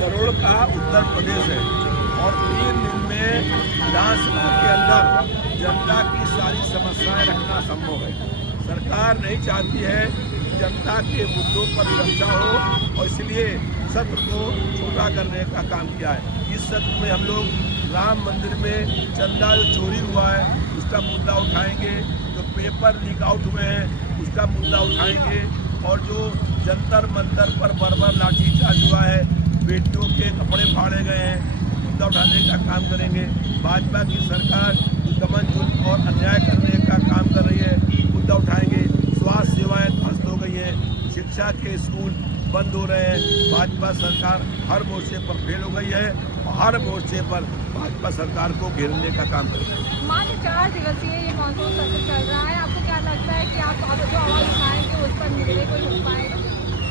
करोड़ का उत्तर प्रदेश है और 3 दिन में विधानसभा के अंदर जनता की सारी समस्याएं रखना संभव है। सरकार नहीं चाहती है कि जनता के मुद्दों पर चर्चा हो और इसलिए सत्र को छोटा करने का काम किया है। इस सत्र में हम लोग राम मंदिर में चंदा जो चोरी हुआ है उसका मुद्दा उठाएंगे, जो पेपर लीक आउट हुए हैं उसका मुद्दा उठाएंगे और जो जंतर मंतर पर बर्बर लाठीचार्ज हुआ है, बेटियों के कपड़े फाड़े गए हैं, मुद्दा उठाने का काम करेंगे। भाजपा की सरकार दमन जुल्म और अन्याय करने का काम कर रही है, मुद्दा उठाएंगे। स्वास्थ्य सेवाएं ध्वस्त हो गई हैं, शिक्षा के स्कूल बंद हो रहे हैं। भाजपा सरकार हर मोर्चे पर फेल हो गई है और हर मोर्चे पर भाजपा सरकार को घेरने का काम करेगी। मात्र 4 दिवसीय ये मानसून सत्र चल रहा है, आपको क्या लगता है कि आप जो आवाज उठाएंगे उस पर निकले कोई हो पाएगा?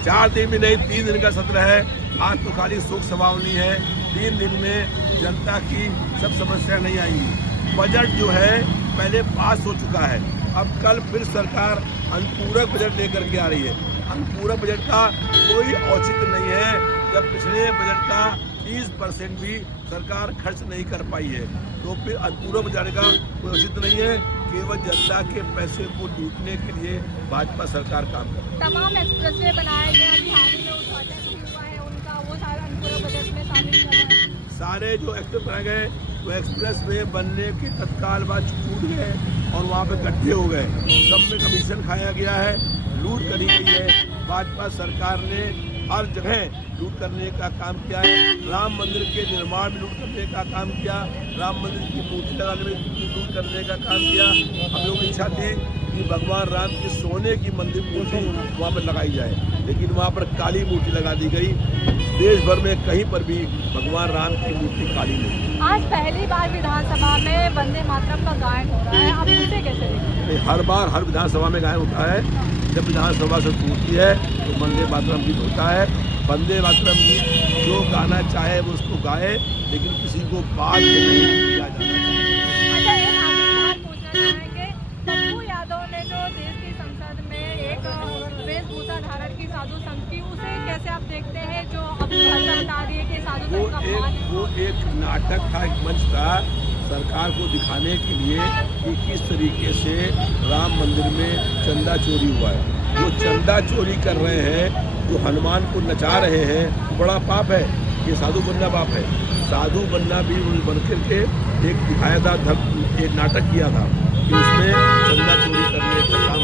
4 दिन भी नहीं, 3 दिन का सत्र है। आज तो खाली शोक सभावनी है। 3 दिन में जनता की सब समस्या नहीं आएंगी। बजट जो है पहले पास हो चुका है, अब कल फिर सरकार अनुपूरक बजट लेकर के आ रही है। अनुपूरक बजट का कोई औचित्य नहीं है जब पिछले बजट का 30% भी सरकार खर्च नहीं कर पाई है, तो फिर अनुपूरक बजट का कोई औचित्य नहीं है। केवल जनता के पैसे को लूटने के लिए भाजपा सरकार काम कर रही है। तमाम एक्सप्रेसवे बनाए गए, अभी हाल ही में उद्घाटन भी हुआ है उनका, वो सारा अनुपूरक बजट में शामिल कर रहे हैं। सारे जो एक्सप्रेस बनाए गए वो एक्सप्रेस वे बनने के तत्काल बाद टूट गए और वहाँ पे गड्ढे हो गए। सब में कमीशन खाया गया है, लूट करी गई है। भाजपा सरकार ने हर जगह लूट करने का काम किया है। राम मंदिर के निर्माण में लूट करने का काम किया, राम मंदिर की मूर्ति लगाने में लूट करने का काम किया। हम लोग की इच्छा थी कि भगवान राम की सोने की मंदिर मूर्ति वहाँ पर लगाई जाए, लेकिन वहाँ पर काली मूर्ति लगा दी गई। देश भर में कहीं पर भी भगवान राम की मूर्ति काली नहीं। आज पहली बार विधानसभा में वंदे मातरम का गायन हो रहा है, आप उसे कैसे देखते हैं? हर बार हर विधानसभा में गायन होता है। जब विधानसभा से टूटती है तो वंदे मातरम गीत होता है। वंदे मातरम गीत जो गाना चाहे वो उसको गाए, लेकिन किसी को बाद में नहीं किया जाता है। अच्छा, एक आखिरी सवाल पूछना चाहेंगे, पप्पू यादव ने जो देश की संसद में एक वेशभूषा धारण की साधु संघ की, उसे कैसे आप देखते हैं? जो अब भाजपा बता रही है कि साधु संघ का वो एक नाटक था, एक मंच था सरकार को दिखाने के लिए कि किस तरीके से राम मंदिर में चंदा चोरी हुआ है। जो चंदा चोरी कर रहे हैं, जो हनुमान को नचा रहे हैं, बड़ा पाप है। ये साधु बनना पाप है। साधु बनना भी बन करके एक दिखाया था, एक नाटक किया था कि उसमें चंदा चोरी करने का काम